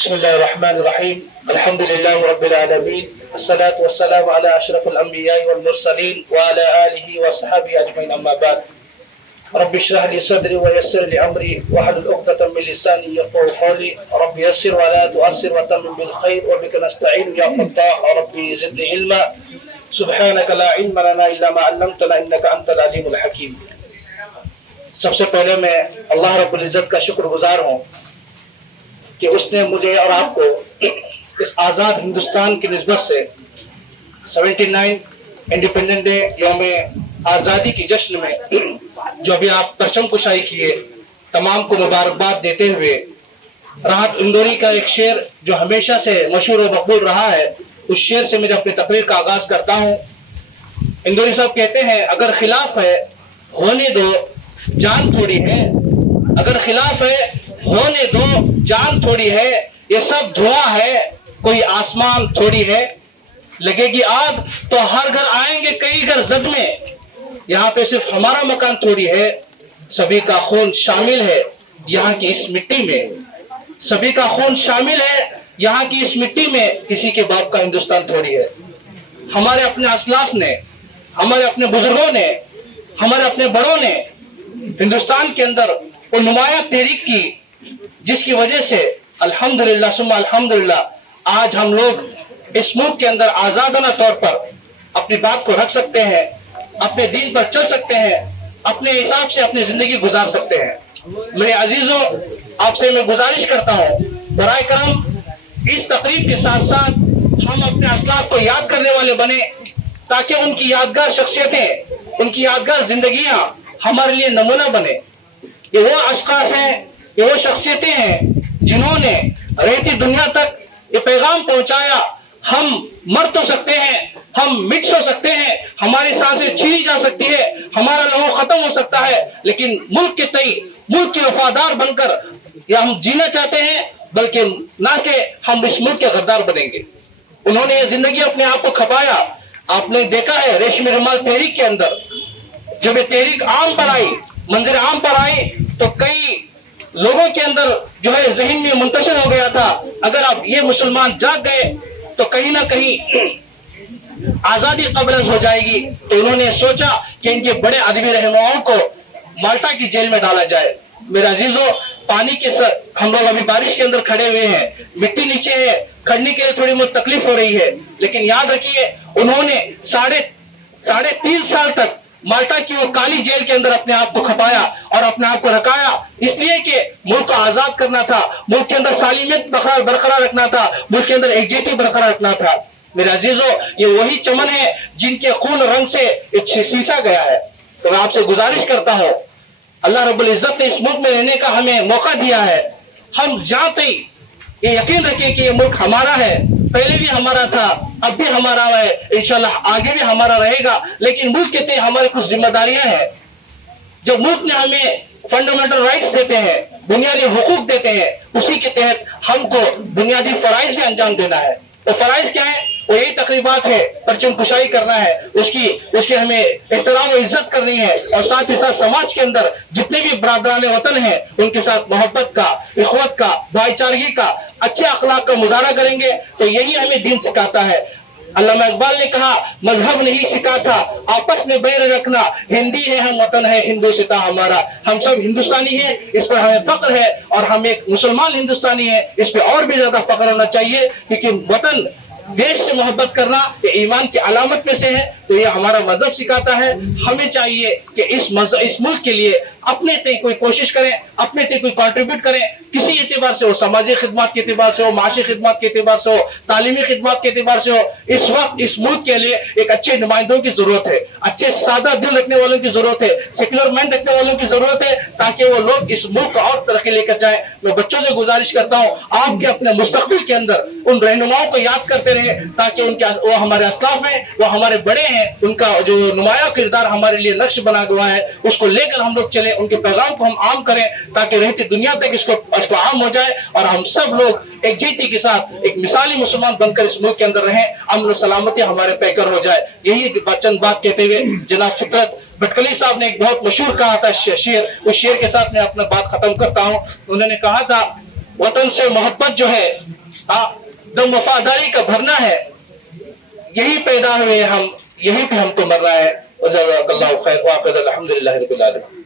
بسم الله الرحمن الرحيم. الحمد لله رب العالمين، الصلاة والسلام على أشرف الأنبياء والمرسلين وعلى آله وصحبه أجمعين، أما بعد. رب اشرح لي صدري ويسر لي أمري واحلل عقدة من لساني يفقهوا قولي. رب يسر ولا تؤثر وتمم بالخير وبك نستعين يا فتاح. ربي زدني علما سبحانك لا علم لنا إلا ما علمتنا إنك أنت العليم الحكيم. سب سے پہلے میں اللہ رب العزت کا شکر گزار ہوں کہ اس نے مجھے اور آپ کو اس آزاد ہندوستان کی نسبت سے 79 انڈیپینڈنٹ ڈے یوم آزادی کی جشن میں جو ابھی آپ پرچم کشائی کیے، تمام کو مبارکباد دیتے ہوئے راحت اندوری کا ایک شعر جو ہمیشہ سے مشہور و مقبول رہا ہے، اس شعر سے میں اپنی تقریر کا آغاز کرتا ہوں۔ اندوری صاحب کہتے ہیں، اگر خلاف ہے ہونے دو جان تھوڑی ہے، اگر خلاف ہے ہونے دو جان تھوڑی ہے، یہ سب دھواں ہے کوئی آسمان تھوڑی ہے، لگے گی آگ تو ہر گھر آئیں گے کئی گھر زد میں، یہاں پہ صرف ہمارا مکان تھوڑی ہے، سبھی کا خون شامل ہے یہاں کی اس مٹی میں، سبھی کا خون شامل ہے یہاں کی اس مٹی میں، کسی کے باپ کا ہندوستان تھوڑی ہے۔ ہمارے اپنے اسلاف نے، ہمارے اپنے بزرگوں نے، ہمارے اپنے بڑوں نے ہندوستان کے اندر وہ نمایاں تحریک کی جس کی وجہ سے الحمدللہ ثم الحمدللہ آج ہم لوگ اس ملک کے اندر آزادانہ طور پر اپنی بات کو رکھ سکتے ہیں، اپنے دین پر چل سکتے ہیں، اپنے حساب سے اپنی زندگی گزار سکتے ہیں۔ میرے عزیزوں، آپ سے میں گزارش کرتا ہوں، برائے کرم اس تقریب کے ساتھ ساتھ ہم اپنے اسلاف کو یاد کرنے والے بنے تاکہ ان کی یادگار شخصیتیں، ان کی یادگار زندگیاں ہمارے لیے نمونہ بنے۔ یہ وہ اشخاص ہیں، یہ وہ شخصیتیں ہیں جنہوں نے رہتی دنیا تک یہ پیغام پہنچایا، ہم مر تو سکتے ہیں، ہم مٹ تو سکتے ہیں، ہماری سانسیں چھینی جا سکتی ہے، ہمارا لہو ختم ہو سکتا ہے، لیکن ملک کے تئیں ملک کے وفادار بن کر یا ہم جینا چاہتے ہیں، بلکہ نہ کہ ہم اس ملک کے غدار بنیں گے۔ انہوں نے یہ زندگی اپنے آپ کو کھپایا۔ آپ نے دیکھا ہے ریشمی رومال تحریک کے اندر جب یہ تحریک عام پر آئی، منظر عام پر آئی، تو کئی لوگوں کے اندر جو ہے ذہن میں منتشر ہو گیا تھا، اگر اب یہ مسلمان جاگ گئے تو کہیں نہ کہیں آزادی قبل از ہو جائے گی۔ تو انہوں نے سوچا کہ ان کے بڑے ادبی رہنماؤں کو مالٹا کی جیل میں ڈالا جائے۔ میرے عزیزوں، پانی کے ساتھ ہم لوگ ابھی بارش کے اندر کھڑے ہوئے ہیں، مٹی نیچے ہے، کھڑنے کے لیے تھوڑی بہت تکلیف ہو رہی ہے، لیکن یاد رکھیے انہوں نے ساڑھے 3.5 سال تک مالٹا کی وہ کالی جیل کے اندر اپنے آپ کو کھپایا اور اپنے آپ کو رکھایا، اس لیے کہ ملک کو آزاد کرنا تھا، ملک کے اندر سالمیت برقرار رکھنا تھا، ملک کے اندر یکجہتی برقرار رکھنا تھا۔ میرے عزیزوں، یہ وہی چمن ہے جن کے خون رنگ سے سینچا گیا ہے۔ تو میں آپ سے گزارش کرتا ہوں، اللہ رب العزت نے اس ملک میں رہنے کا ہمیں موقع دیا ہے، ہم جاتے ہی یہ یقین رکھیں کہ یہ ملک ہمارا ہے، پہلے بھی ہمارا تھا، اب بھی ہمارا ہے، انشاءاللہ آگے بھی ہمارا رہے گا، لیکن ملک کے تئیں ہمارے کچھ ذمہ داریاں ہیں۔ جب ملک نے ہمیں فنڈامنٹل رائٹس دیتے ہیں، بنیادی حقوق دیتے ہیں، اسی کے تحت ہم کو بنیادی فرائض بھی انجام دینا ہے۔ تو فرائض کیا ہے؟ وہ یہی تقریبات ہے، پرچم کشائی کرنا ہے، اس کی ہمیں احترام و عزت کرنی ہے، اور ساتھ ہی ساتھ سماج کے اندر جتنے بھی برادران وطن ہیں ان کے ساتھ محبت کا، اخوت کا، بھائی چارگی کا، اچھے اخلاق کا مظاہرہ کریں گے۔ تو یہی ہمیں دین سکھاتا ہے۔ علامہ اقبال نے کہا، مذہب نہیں سکھاتا آپس میں بیر رکھنا، ہندی ہے ہم وطن ہے ہندوستاں ہمارا، ہم سب ہندوستانی ہیں، اس پر ہمیں فخر ہے، اور ہم ایک مسلمان ہندوستانی ہیں، اس پہ اور بھی زیادہ فخر ہونا چاہیے، کیونکہ وطن دیش سے محبت کرنا یہ ایمان کی علامت میں سے ہے۔ تو یہ ہمارا مذہب سکھاتا ہے۔ ہمیں چاہیے کہ اس ملک کے لیے اپنے تے کوئی کوشش کریں، اپنے تے کوئی کنٹریبیوٹ کریں، کسی اعتبار سے ہو، سماجی خدمات کے اعتبار سے ہو، معاشی خدمات کے اعتبار سے ہو، تعلیمی خدمات کے اعتبار سے ہو۔ اس وقت اس ملک کے لیے ایک اچھے نمائندوں کی ضرورت ہے، اچھے سادہ دل رکھنے والوں کی ضرورت ہے، سیکولر مائنڈ رکھنے والوں کی ضرورت ہے، تاکہ وہ لوگ اس ملک کو اور ترقی لے کر جائیں۔ میں بچوں سے گزارش کرتا ہوں، آپ کے اپنے مستقبل کے اندر ان رہنماؤں کو یاد کرتے رہیں، تاکہ وہ ہمارے اسلاف ہیں، وہ ہمارے بڑے ہیں، ان کا جو نمایاں کردار ہمارے لیے نقش بنا ہوا ہے، اس کو لے کر ہم لوگ چلیں، ان کے پیغام کو ہم عام کریں، تاکہ رہتی دنیا تک اس کو عام ہو جائے، اور ہم سب لوگ یکجہتی کے ساتھ ایک مثالی مسلمان بن کر اس ملک کے اندر رہیں، امن و سلامتی ہمارے پیکر ہو جائے۔ یہی چند بات کہتے ہوئے جناب فطرت بھٹکلی صاحب نے ایک بہت مشہور کہا تھا شعر، اس شعر کے ساتھ میں اپنا بات ختم کرتا ہوں۔ انہوں نے کہا تھا، وطن سے محبت جو ہے دم وفاداری کا بھرنا ہے، یہی پیدا ہوئے ہم، یہی پہ ہم کو مرنا ہے۔ وجزاک اللہ خیر، وآخر الحمدللہ رب العالمین۔